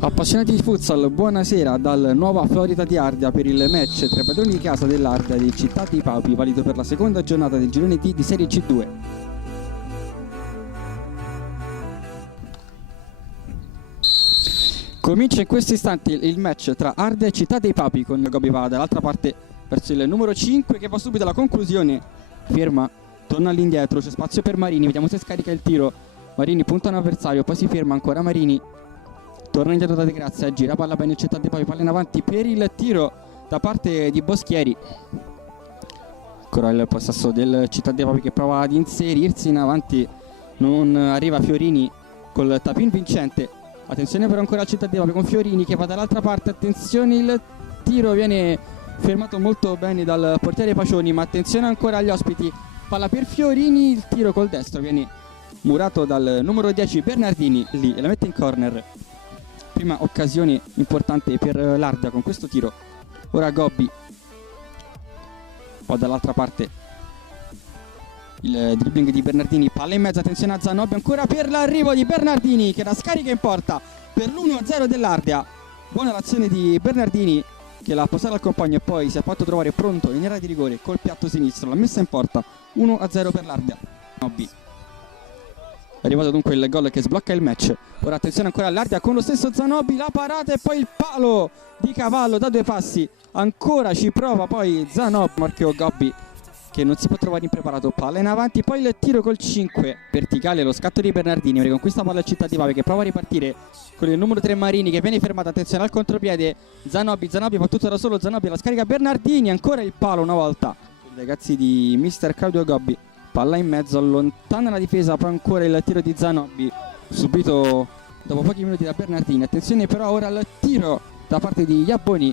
Appassionati di futsal, buonasera dal Nuova Florida di Ardea per il match tra i padroni di casa dell'Ardea di Città dei Papi, valido per la seconda giornata del girone D di Serie C2. Comincia in questo istante il match tra Ardea e Città dei Papi, con Gobbi va dall'altra parte verso il numero 5 che va subito alla conclusione, ferma, torna all'indietro, c'è spazio per Marini, vediamo se scarica il tiro. Marini punta un avversario, poi si ferma ancora Marini, torna indietro da De Grazia, gira palla bene il Città dei Papi, palla in avanti per il tiro da parte di Boschieri. Ancora il possesso del Città dei Papi che prova ad inserirsi in avanti, non arriva Fiorini col tapin vincente. Attenzione però ancora al Città dei Papi con Fiorini che va dall'altra parte, attenzione, il tiro viene fermato molto bene dal portiere Pacioni, ma attenzione ancora agli ospiti, palla per Fiorini, il tiro col destro viene murato dal numero 10 Bernardini lì e la mette in corner. Prima occasione importante per l'Ardea con questo tiro. Ora Gobbi va dall'altra parte, il dribbling di Bernardini, palla in mezzo, attenzione a Zanobi ancora per l'arrivo di Bernardini che la scarica in porta per l'1-0 dell'Ardea. Buona l'azione di Bernardini che l'ha posata al compagno e poi si è fatto trovare pronto in area di rigore col piatto sinistro, l'ha messa in porta, 1-0 per l'Ardea. Zanobi. È arrivato dunque il gol che sblocca il match. Ora attenzione ancora all'Ardea con lo stesso Zanobi, la parata e poi il palo di Cavallo da 2 passi. Ancora ci prova poi Zanobi, marchio Gobbi che non si può trovare impreparato, palla in avanti, poi il tiro col 5 verticale, lo scatto di Bernardini, riconquista palla al Città di Papi che prova a ripartire con il numero 3 Marini che viene fermato, attenzione al contropiede, Zanobi va tutto da solo, Zanobi la scarica Bernardini, ancora il palo una volta. I ragazzi di mister Claudio Gobbi, palla in mezzo, allontana la difesa, poi ancora il tiro di Zanobi, subito dopo pochi minuti da Bernardini, attenzione però ora al tiro da parte di Iaboni,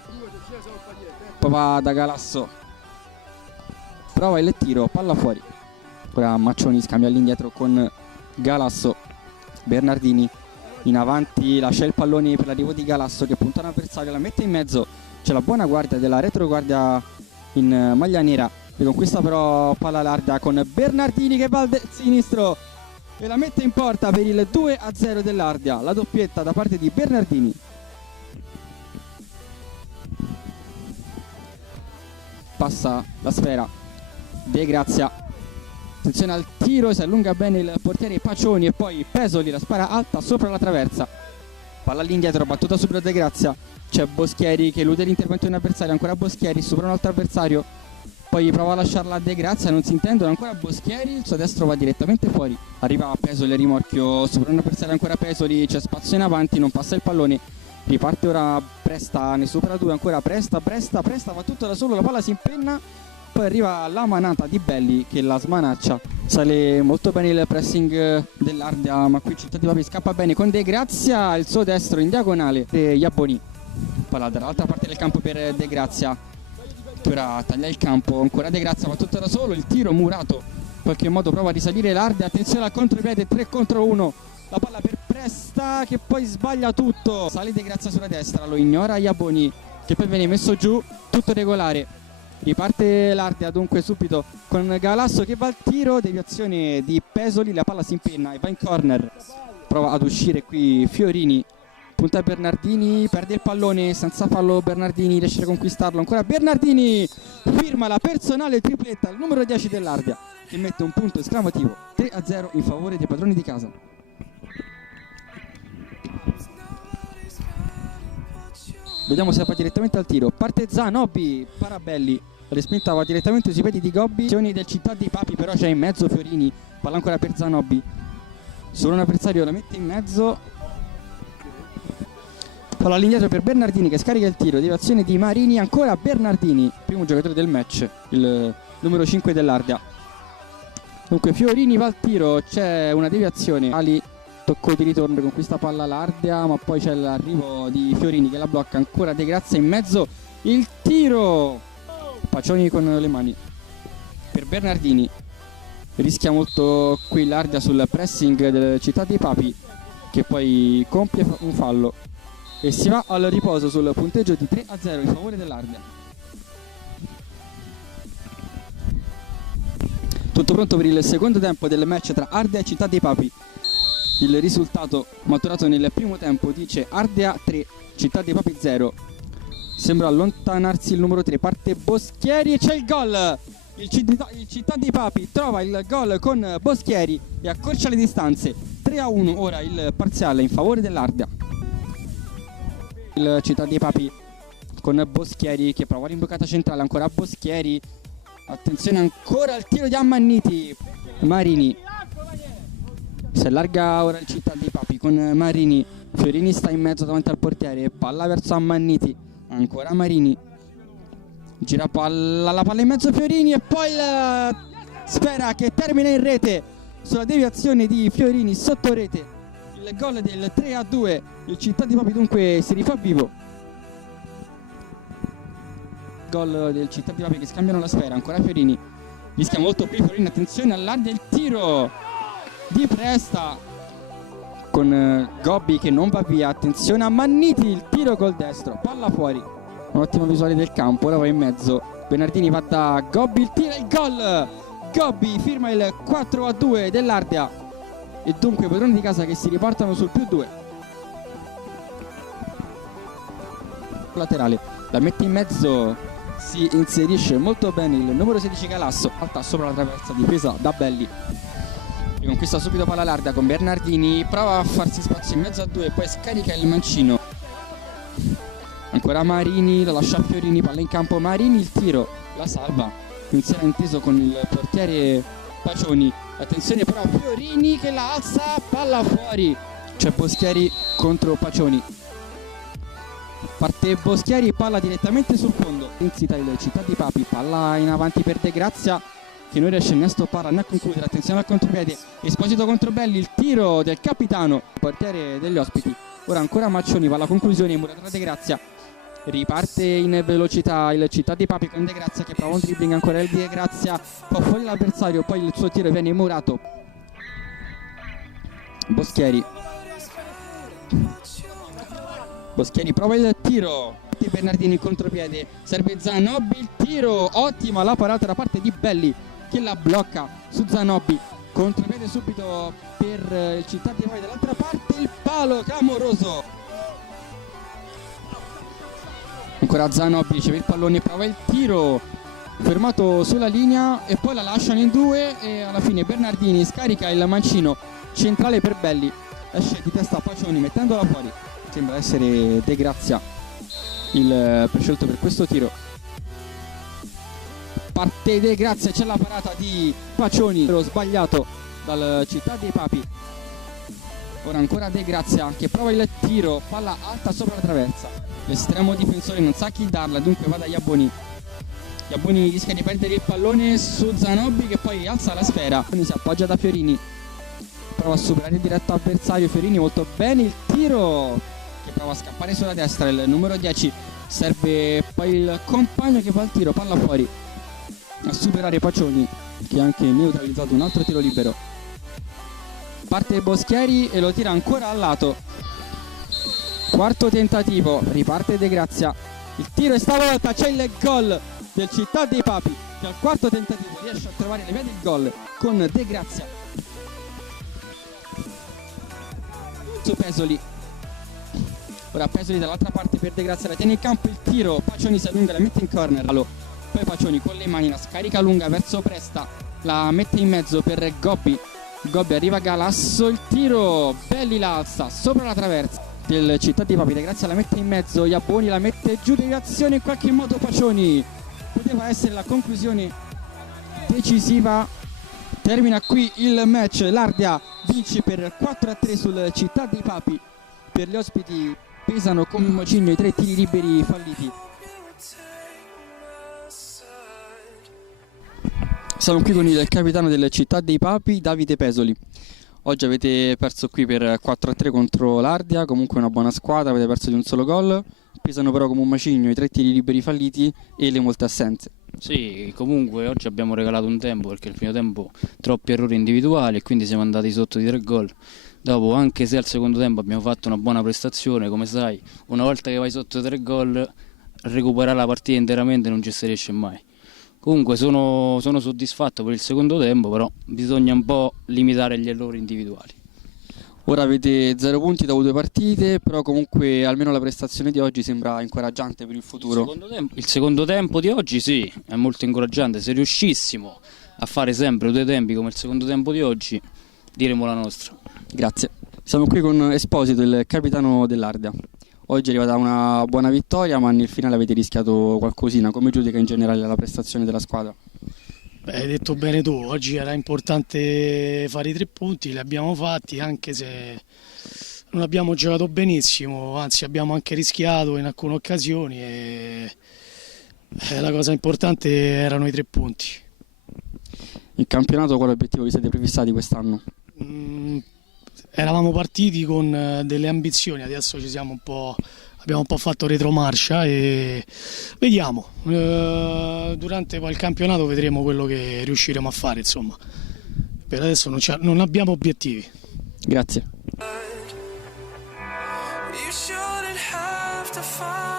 poi va da Galasso, prova il tiro, palla fuori. Ora Maccioni scambia all'indietro con Galasso, Bernardini in avanti, lascia il pallone per l'arrivo di Galasso che punta un avversario, la mette in mezzo, c'è la buona guardia della retroguardia in maglia nera, riconquista però palla larga con Bernardini che va al sinistro e la mette in porta per il 2-0 dell'Ardea, la doppietta da parte di Bernardini. Passa la sfera De Grazia, attenzione al tiro, si allunga bene il portiere Pacioni e poi Pesoli la spara alta sopra la traversa, palla all'indietro, battuta subito De Grazia, c'è Boschieri che elude l'intervento di un avversario, ancora Boschieri sopra un altro avversario, poi prova a lasciarla a De Grazia, non si intendono, ancora Boschieri, il suo destro va direttamente fuori, arriva a Pesoli a rimorchio sopra un avversario, ancora Pesoli, c'è spazio in avanti, non passa il pallone, riparte ora Presta, ne supera 2, ancora Presta, va tutto da solo, la palla si impenna, poi arriva la manata di Belli che la smanaccia, sale molto bene il pressing dell'Ardea, ma qui Città di Papi scappa bene con De Grazia, il suo destro in diagonale, Iaboni, palla dall'altra parte del campo per De Grazia, che ora taglia il campo, ancora De Grazia va tutto da solo, il tiro murato, in qualche modo prova a risalire l'Ardea, attenzione al contropiede, 3 contro 1, la palla per Presta che poi sbaglia tutto, sale De Grazia sulla destra, lo ignora Iaboni che poi viene messo giù, tutto regolare. Riparte l'Ardea dunque subito con Galasso che va al tiro, deviazione di Pesoli, la palla si impenna e va in corner, prova ad uscire qui Fiorini, punta Bernardini, perde il pallone, senza fallo Bernardini riesce a conquistarlo, ancora Bernardini, firma la personale tripletta, il numero 10 dell'Ardea che mette un punto esclamativo, 3-0 in favore dei padroni di casa. Vediamo se va direttamente al tiro, parte Zanobi, Parabelli, respinta va direttamente sui piedi di Gobbi, azioni del Città dei Papi però c'è in mezzo Fiorini, palla ancora per Zanobi, solo un avversario la mette in mezzo, palla all'indietro per Bernardini che scarica il tiro, deviazione di Marini, ancora Bernardini, primo giocatore del match, il numero 5 dell'Ardea. Dunque Fiorini va al tiro, c'è una deviazione, Ali tocco di ritorno con questa palla l'Ardea, ma poi c'è l'arrivo di Fiorini che la blocca, ancora De Grazia in mezzo, il tiro, Pacioni con le mani per Bernardini, rischia molto qui l'Ardea sul pressing del Città dei Papi che poi compie un fallo e si va al riposo sul punteggio di 3-0 in favore dell'Ardea. Tutto pronto per il secondo tempo del match tra Ardea e Città dei Papi. Il risultato maturato nel primo tempo dice Ardea 3, Città dei Papi 0. Sembra allontanarsi il numero 3, parte Boschieri e c'è il gol! Il Città dei Papi trova il gol con Boschieri e accorcia le distanze. 3-1 ora il parziale in favore dell'Ardea. Il Città dei Papi con Boschieri che prova l'imbocata centrale, ancora Boschieri. Attenzione ancora al tiro di Ammanniti. Marini. Si allarga ora il Città dei Papi con Marini. Fiorini sta in mezzo davanti al portiere, palla verso Ammanniti. Ancora Marini. Gira palla, la palla in mezzo Fiorini e poi Sfera che termina in rete sulla deviazione di Fiorini sotto rete. Il gol del 3-2. Il Città dei Papi dunque si rifà vivo. Gol del Città dei Papi che scambiano la sfera. Ancora Fiorini. Rischia molto qui Fiorini. Attenzione all'Ardea, il tiro di Presta con Gobbi che non va via. Attenzione a Manniti, il tiro col destro, palla fuori. Un'ottima visuale del campo, ora va in mezzo. Bernardini va da Gobbi, il tiro e il gol. Gobbi firma il 4-2 dell'Ardea e dunque padroni di casa che si riportano sul +2. Laterale, la mette in mezzo, si inserisce molto bene il numero 16 Galasso, alta sopra la traversa, difesa da Belli. E conquista subito palla l'Ardea con Bernardini, prova a farsi spazio in mezzo a due e poi scarica il mancino. Ancora Marini, la lascia a Fiorini, palla in campo Marini, il tiro, la salva, insieme inteso con il portiere Pacioni. Attenzione però a Fiorini che la alza, palla fuori. C'è Boschieri contro Pacioni. Parte Boschieri, palla direttamente sul fondo. Insita il Città dei Papi, palla in avanti per De Grazia che non riesce né a stoppare né a concludere. Attenzione al contropiede, Esposito contro Belli, il tiro del capitano, portiere degli ospiti. Ora ancora Maccioni, va alla conclusione, muratura De Grazia. Riparte in velocità il Città dei Papi con De Grazia che prova un dribbling, ancora il De Grazia, fa fuori l'avversario, poi il suo tiro viene murato. Boschieri prova il tiro, Bernardini contropiede, serve Zanobbi, il tiro, ottima la parata da parte di Belli che la blocca su Zanobbi. Contropiede subito per il Città dei Papi, dall'altra parte il palo clamoroso. Ancora Zanobbi riceve il pallone, prova il tiro, fermato sulla linea e poi la lasciano in due e alla fine Bernardini scarica il mancino centrale per Belli, esce di testa Pacioni mettendola fuori. Sembra essere De Grazia il prescelto per questo tiro. Parte De Grazia, c'è la parata di Pacioni, però sbagliato dal Città dei Papi. Ora ancora De Grazia che prova il tiro, palla alta sopra la traversa. L'estremo difensore non sa chi darla, dunque va da Iaboni. Iaboni rischia di perdere il pallone su Zanobbi che poi alza la sfera. Quindi si appoggia da Fiorini, prova a superare il diretto avversario. Fiorini molto bene, il tiro che prova a scappare sulla destra, il numero 10. Serve poi il compagno che fa il tiro, palla fuori. A superare Pacioni che ha anche neutralizzato un altro tiro libero. Parte Boschieri e lo tira ancora al lato. Quarto tentativo, riparte De Grazia, il tiro e stavolta c'è il gol del Città dei Papi che al quarto tentativo riesce a trovare le vie del gol con De Grazia su Pesoli. Ora Pesoli dall'altra parte per De Grazia, la tiene in campo, il tiro, Pacioni si allunga, la mette in corner. Poi Pacioni con le mani la scarica lunga verso Presta, la mette in mezzo per Gobbi. Gobbi arriva Galasso, il tiro, Belli la alza sopra la traversa del Città dei Papi. De Grazia la mette in mezzo, Iaboni la mette giù, deviazione in qualche modo Pacioni. Poteva essere la conclusione decisiva. Termina qui il match, l'Ardea vince per 4-3 sul Città dei Papi. Per gli ospiti pesano come un macigno i 3 tiri liberi falliti. Siamo qui con il capitano del Città dei Papi, Davide Pesoli. Oggi avete perso qui per 4-3 contro l'Ardea, comunque una buona squadra, avete perso di un solo gol, pesano però come un macigno i 3 tiri liberi falliti e le molte assenze. Sì, comunque oggi abbiamo regalato un tempo perché il primo tempo troppi errori individuali e quindi siamo andati sotto di 3 gol. Dopo, anche se al secondo tempo abbiamo fatto una buona prestazione, come sai, una volta che vai sotto 3 gol recuperare la partita interamente non ci si riesce mai. Comunque sono soddisfatto per il secondo tempo, però bisogna un po' limitare gli errori individuali. Ora avete 0 punti dopo 2 partite, però comunque almeno la prestazione di oggi sembra incoraggiante per il futuro. Il secondo tempo di oggi sì, è molto incoraggiante. Se riuscissimo a fare sempre 2 tempi come il secondo tempo di oggi, diremo la nostra. Grazie. Siamo qui con Esposito, il capitano dell'Ardea. Oggi è arrivata una buona vittoria, ma nel finale avete rischiato qualcosina. Come giudica in generale la prestazione della squadra? Beh, hai detto bene tu, oggi era importante fare i 3 punti, li abbiamo fatti anche se non abbiamo giocato benissimo, anzi abbiamo anche rischiato in alcune occasioni e la cosa importante erano i 3 punti. Il campionato, quale obiettivo vi siete prefissati quest'anno? Eravamo partiti con delle ambizioni, adesso abbiamo un po' fatto retromarcia e vediamo, durante poi il campionato vedremo quello che riusciremo a fare, insomma. Per adesso non abbiamo obiettivi. Grazie. You shouldn't have to fight.